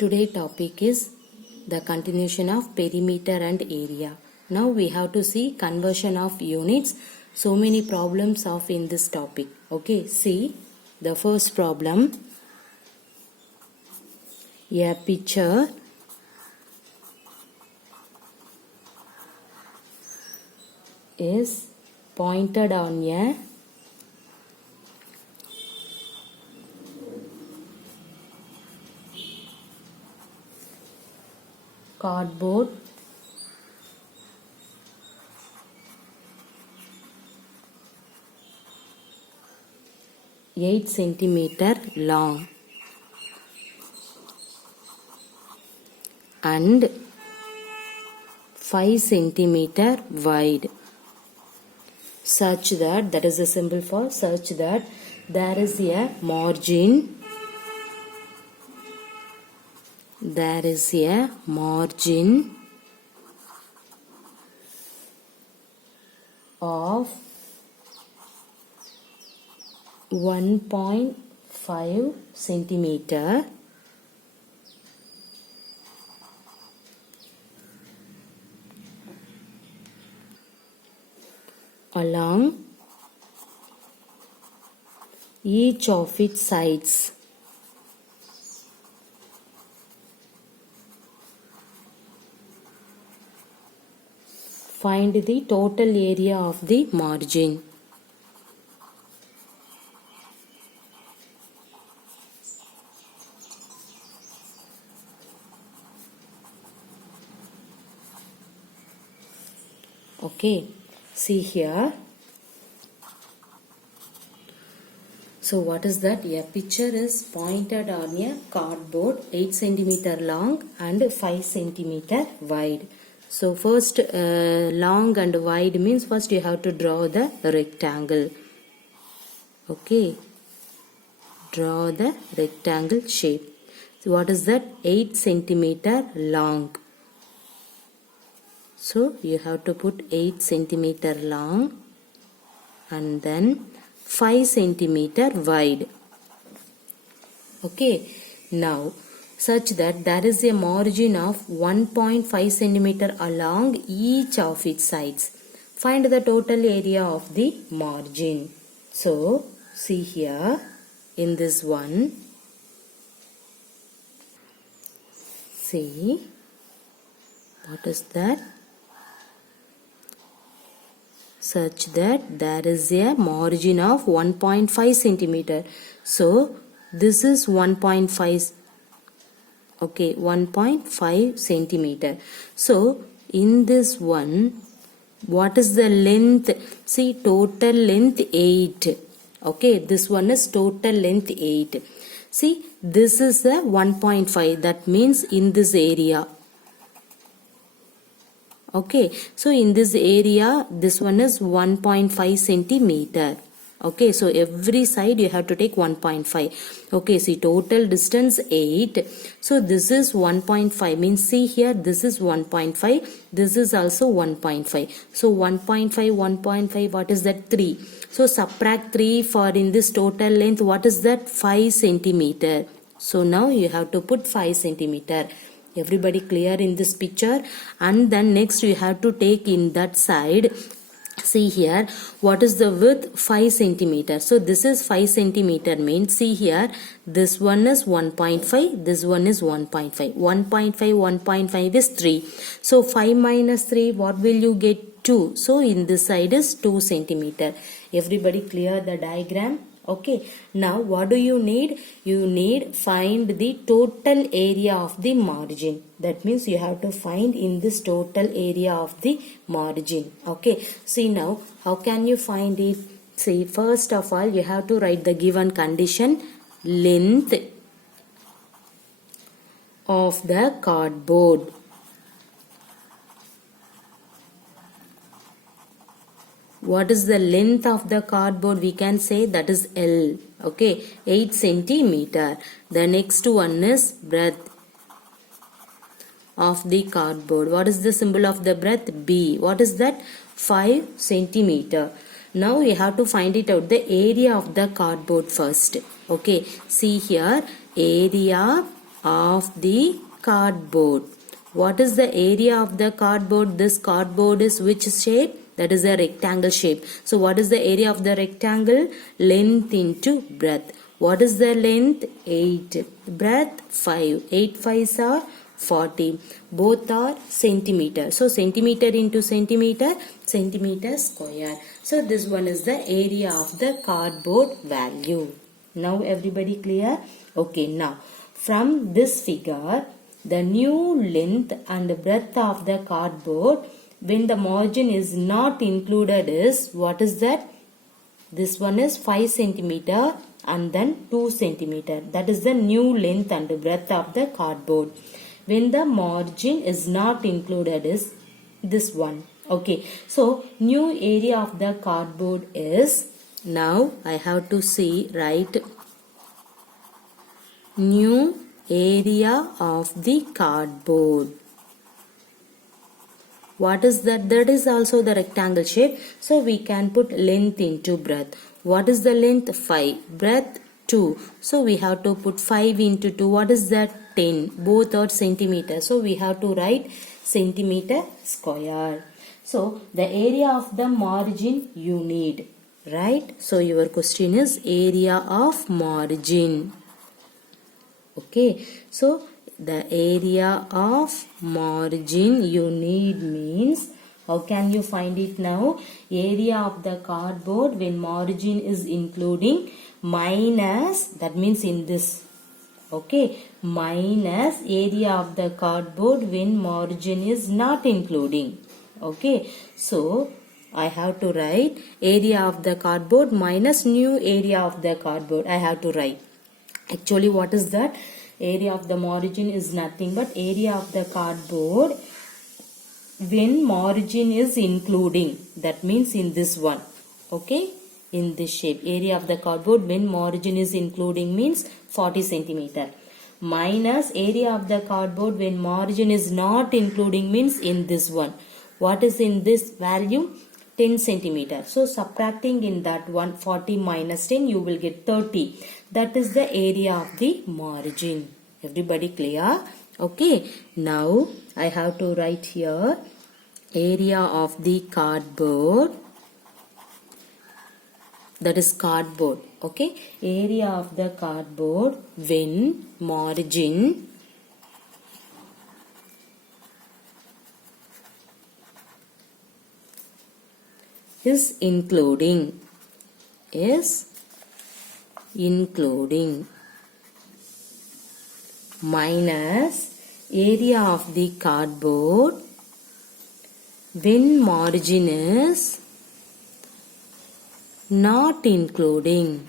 Today topic is the continuation of perimeter and area. Now we have to see conversion of units. So many problems of in this topic. Okay, see the first problem. A picture is pointed on a cardboard centimeter long and 5 centimeter wide, such that is a symbol for such that there is a margin of 1.5 centimeter along each of its sides. Find the total area of the margin. Okay, see here. So what is that? A picture is pointed on a cardboard 8 centimeter long and 5 centimeter wide. So first long and wide means first you have to draw the rectangle. Okay, draw the rectangle shape. So what is that? 8 centimeter long. So you have to put 8 centimeter long and then 5 centimeter wide. Okay, now such that there is a margin of 1.5 centimeter along each of its sides. Find the total area of the margin. So see here in this one. See what is that? Such that there is a margin of 1.5 centimeter. So this is 1.5. Okay, 1.5 centimeter. So in this one, what is the length? See, total length 8. Okay, this one is total length 8. See, this is the 1.5. That means in this area. Okay, so in this area, this one is 1.5 centimeter. Okay, so every side you have to take 1.5. Okay, see, total distance 8. So this is 1.5. Means see here, this is 1.5. This is also 1.5. So 1.5, 1.5, what is that? 3. So subtract 3 for in this total length. What is that? 5 centimeter. So now you have to put 5 centimeter. Everybody clear in this picture? And then next you have to take in that side. See here, what is the width? 5 centimeter. So this is 5 centimeter means see here, this one is 1.5, this one is 1.5. 1.5, 1.5 is 3. So 5 minus 3, what will you get? 2. So in this side is 2 centimeter. Everybody clear the diagram? Okay, now what do you need? You need find the total area of the margin. That means you have to find in this total area of the margin. Okay, see now how can you find it? See, first of all you have to write the given condition, length of the cardboard. What is the length of the cardboard? We can say that is L. Okay, 8 centimeter. The next one is breadth of the cardboard. What is the symbol of the breadth? B. What is that? 5 centimeter. Now we have to find it out the area of the cardboard first. Okay, see here, area of the cardboard. What is the area of the cardboard? This cardboard is which shape? That is a rectangle shape. So what is the area of the rectangle? Length into breadth. What is the length? 8. Breadth 5. 8 5s are 40. Both are centimeter. So centimeter into centimeter, centimeter square. So this one is the area of the cardboard value. Now everybody clear? Okay, now from this figure, the new length and breadth of the cardboard when the margin is not included is, what is that? This one is 5 centimeter and then 2 centimeter. That is the new length and breadth of the cardboard. When the margin is not included is this one. Okay, so new area of the cardboard is, now I have to see, right, new area of the cardboard. What is that? That is also the rectangle shape. So we can put length into breadth. What is the length? 5. Breadth 2. So we have to put 5 into 2. What is that? 10. Both are centimeter. So we have to write centimeter square. So the area of the margin you need. Right? So your question is area of margin. Okay. So the area of margin you need means, how can you find it now? Area of the cardboard when margin is including minus, that means in this, okay, minus area of the cardboard when margin is not including. Okay, so I have to write area of the cardboard minus new area of the cardboard. I have to write. Actually, what is that? Area of the margin is nothing but area of the cardboard when margin is including. That means in this one. Okay, in this shape. Area of the cardboard when margin is including means 40 centimeter. Minus area of the cardboard when margin is not including means in this one. What is in this value? 10 centimeter. So subtracting in that 140 minus 10, you will get 30. That is the area of the margin. Everybody clear? Okay. Now I have to write here area of the cardboard. That is cardboard. Okay. Area of the cardboard when margin is including minus area of the cardboard when margin is not including.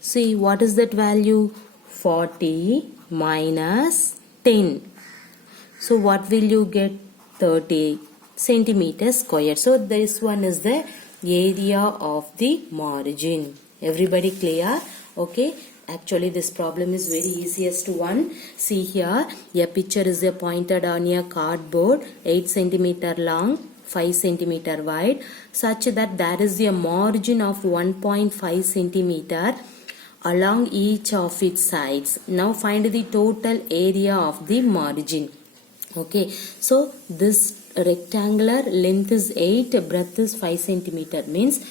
See, what is that value? 40 minus 10. So what will you get? 30 centimeter square. So this one is the area of the margin. Everybody clear? Okay. Actually this problem is very easiest one. See here, a picture is pointed on a cardboard 8 centimeter long, 5 centimeter wide, such that there is a margin of 1.5 centimeter along each of its sides. Now find the total area of the margin. Okay, so this rectangular length is 8, breadth is 5 centimeter, means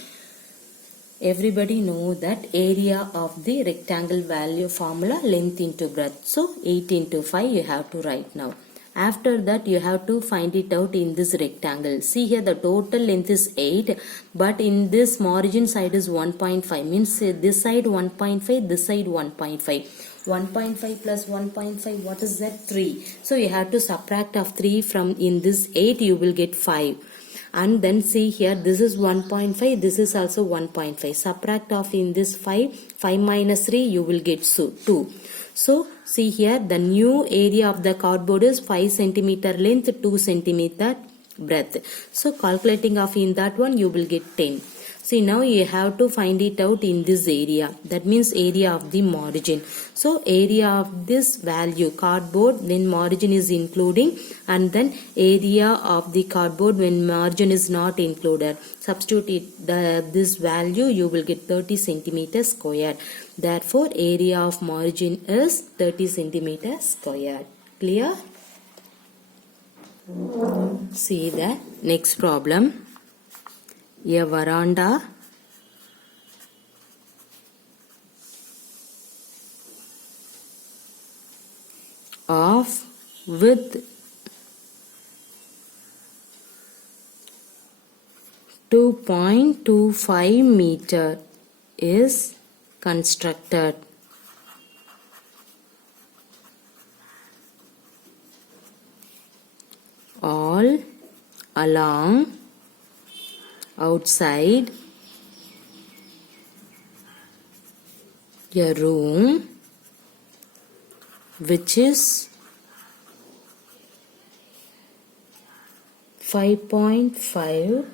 everybody know that area of the rectangle value formula length into breadth. So 8 into 5 you have to write now. After that you have to find it out in this rectangle. See here, the total length is 8, but in this margin side is 1.5, means this side 1.5, this side 1.5. 1.5 plus 1.5, what is that? 3. So you have to subtract of 3 from in this 8, you will get 5. And then see here, this is 1.5, this is also 1.5. Subtract of in this 5, 5 minus 3, you will get 2. So see here, the new area of the cardboard is 5 centimeter length, 2 centimeter breadth. So calculating of in that one, you will get 10. See, now you have to find it out in this area. That means area of the margin. So area of this value cardboard when margin is including, and then area of the cardboard when margin is not included. Substitute it, this value, you will get 30 centimeters squared. Therefore area of margin is 30 centimeters squared. Clear? See the next problem. A veranda of width 2.25 meter is constructed. All along outside a room which is 5.5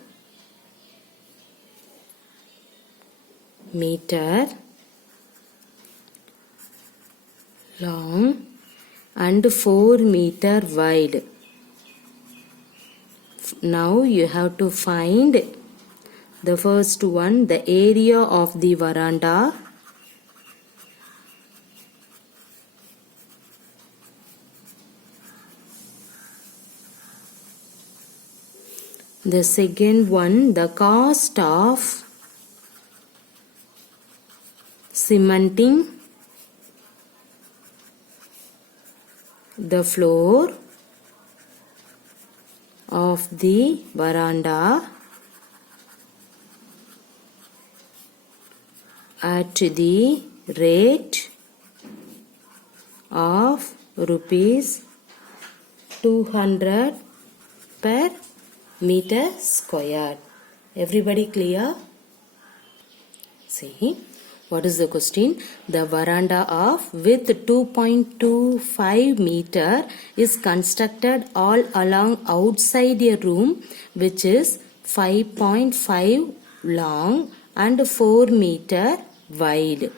meter long and 4 meter wide. Now you have to find the first one, the area of the veranda. The second one, the cost of cementing the floor of the veranda at the rate of rupees 200 per meter squared. Everybody clear? See, what is the question? The veranda of width 2.25 meter is constructed all along outside a room which is 5.5 long and 4 meter wide.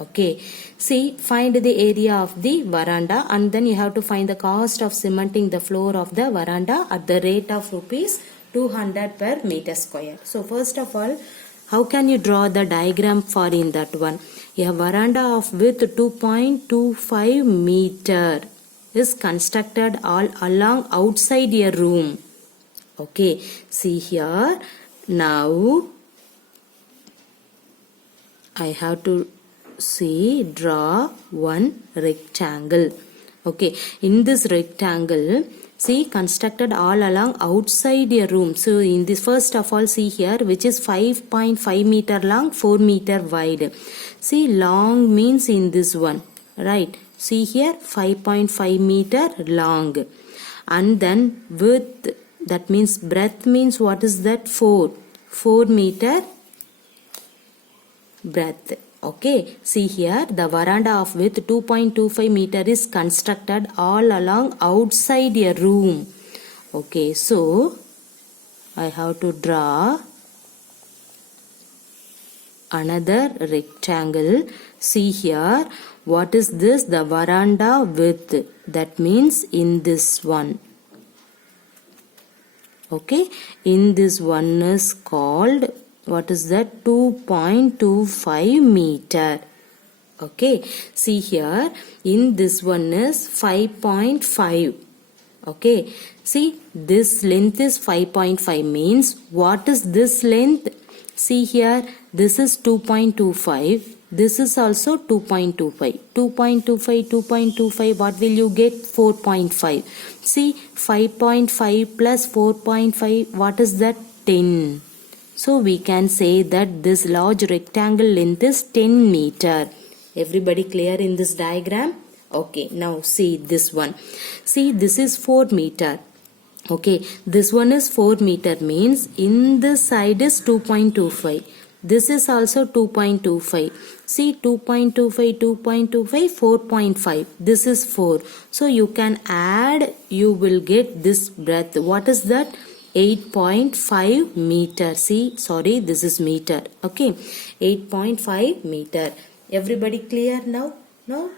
Okay, see, find the area of the veranda and then you have to find the cost of cementing the floor of the veranda at the rate of rupees 200 per meter square. So first of all, how can you draw the diagram for in that one? A veranda of width 2.25 meter is constructed all along outside a room. Okay, see here, now I have to draw one rectangle. Okay, in this rectangle, see, constructed all along outside a room. So in this, first of all, see here, which is 5.5 meter long, 4 meter wide. See, long means in this one, right? See here, 5.5 meter long. And then width, that means breadth means what is that? 4 meter breadth. Okay, see here, the veranda of width 2.25 meter is constructed all along outside a room. Okay, so I have to draw another rectangle. See here, what is this? The veranda width. That means in this one. Okay, in this one is called, what is that? 2.25 meter. Okay, see here, in this one is 5.5. Okay, see, this length is 5.5 means what is this length? See here, this is 2.25. This is also 2.25. 2.25, what will you get? 4.5. See, 5.5 plus 4.5, what is that? 10. So we can say that this large rectangle length is 10 meter. Everybody clear in this diagram? Okay, now see this one. See, this is 4 meter. Okay, this one is 4 meter means in this side is 2.25. This is also 2.25. See, 2.25, 2.25, 4.5. This is 4. So you can add, you will get this breadth. What is that? 8.5 meter. See, sorry, this is meter. Okay, 8.5 meter. Everybody clear now? No?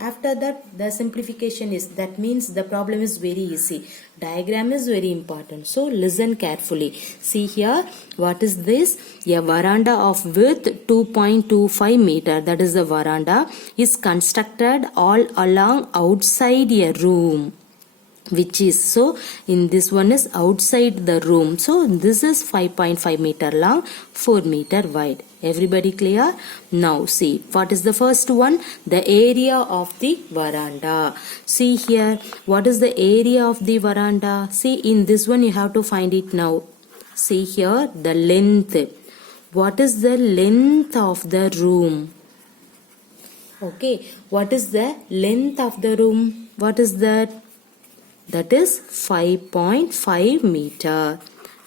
After that, the simplification is, that means the problem is very easy. Diagram is very important. So, listen carefully. See here, what is this? A veranda of width 2.25 meter, that is the veranda, is constructed all along outside a room. Which is, so in this one is outside the room. So this is 5.5 meter long, 4 meter wide. Everybody clear? Now see, what is the first one? The area of the veranda. See here, what is the area of the veranda? See, in this one you have to find it now. See here, the length. What is the length of the room? Okay, what is the length of the room? What is that? That is 5.5 meter.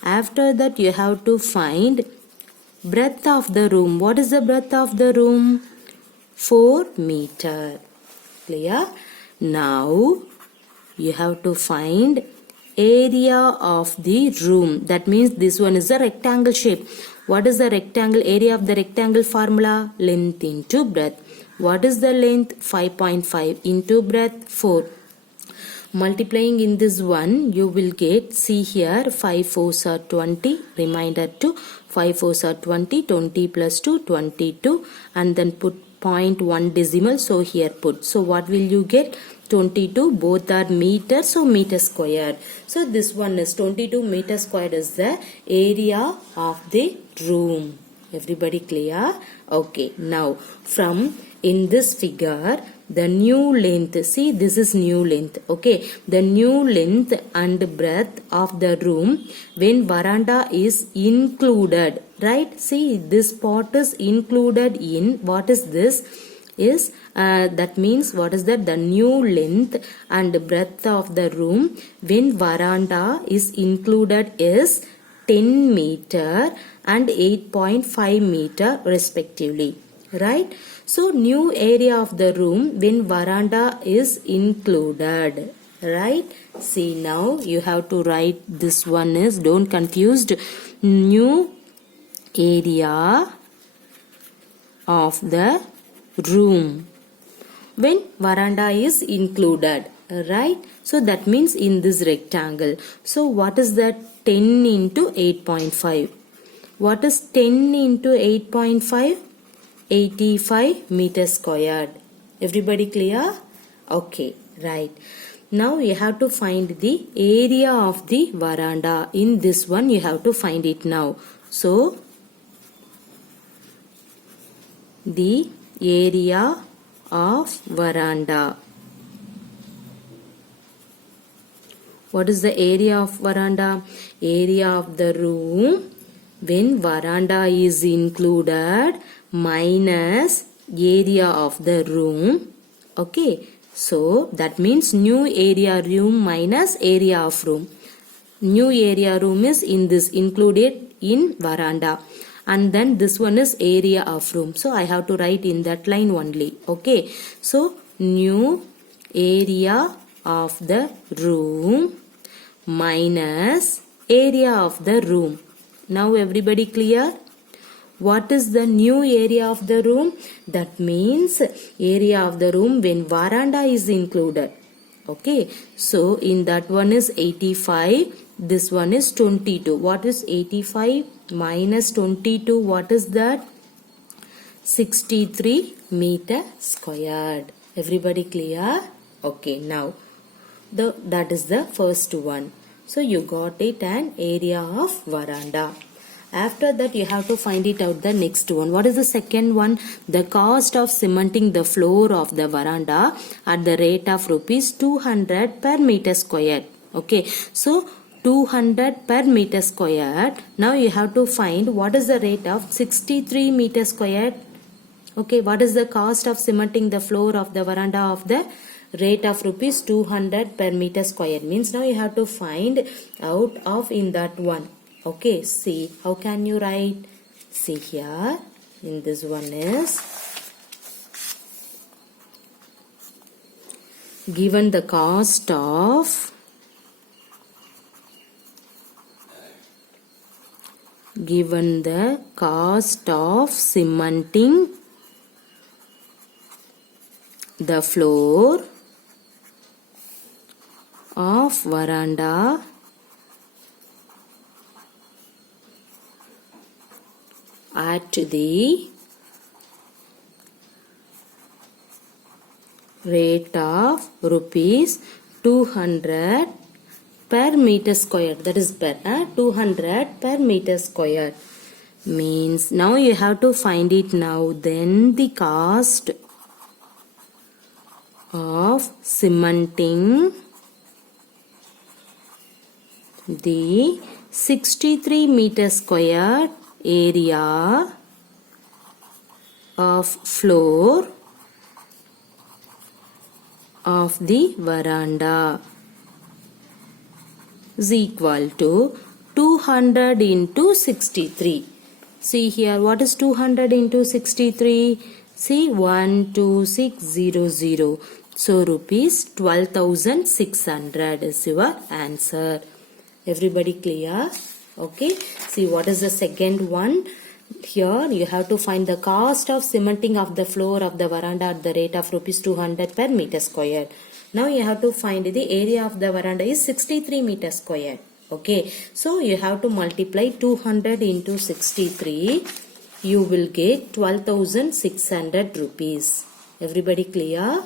After that you have to find breadth of the room. What is the breadth of the room? 4 meter. Clear? Now you have to find area of the room. That means this one is a rectangle shape. What is the rectangle area of the rectangle formula? Length into breadth. What is the length? 5.5 into breadth 4. Multiplying in this one, you will get, see here, 5 4s are 20, remainder 2, 5 4s are 20, 20 plus 2, 22, and then put 0.1 decimal, so here put. So what will you get? 22, both are meter, so meter squared. So this one is 22 meter squared is the area of the room. Everybody clear? Okay, now from in this figure, the new length, see this is new length, okay, the new length and breadth of the room when veranda is included, right? See, this part is included in, what is this? Is that means what is that? The new length and breadth of the room when veranda is included is 10 meter and 8.5 meter respectively, right? So new area of the room when veranda is included, right? See, now you have to write, this one is, don't confused, new area of the room when veranda is included, right? So that means in this rectangle. So what is that? 10 into 8.5. What is 10 into 8.5? 85 meter squared. Everybody clear? Okay, right. Now you have to find the area of the veranda. In this one you have to find it now. So the area of veranda. What is the area of veranda? Area of the room when veranda is included minus area of the room. Okay, so that means new area room minus area of room. New area room is in this, included in veranda, and then this one is area of room. So I have to write in that line only. Okay, so new area of the room minus area of the room. Now everybody clear? What is the new area of the room? That means area of the room when veranda is included. Okay, so in that one is 85, this one is 22. What is 85 minus 22? What is that? 63 meter squared. Everybody clear? Okay, now that is the first one. So you got it, an area of veranda. After that you have to find it out the next one. What is the second one? The cost of cementing the floor of the veranda at the rate of rupees 200 per meter square. Okay, so 200 per meter square. Now you have to find what is the rate of 63 meter square. Okay, what is the cost of cementing the floor of the veranda of the rate of rupees 200 per meter square? Means now you have to find out of in that one. Okay, see, how can you write? See here, in this one is given the cost of given the cost of cementing the floor of veranda at the rate of rupees 200 per meter square, that is per 200 per meter square, means now you have to find it now. Then the cost of cementing the 63 meter square area of floor of the veranda is equal to 200 into 63. See here, what is 200 into 63? See, 12600. So rupees 12,600 is your answer. Everybody clear? Okay. See, what is the second one? Here you have to find the cost of cementing of the floor of the veranda at the rate of rupees 200 per meter square. Now you have to find the area of the veranda is 63 meter square. Okay. So you have to multiply 200 into 63. You will get 12,600 rupees. Everybody clear?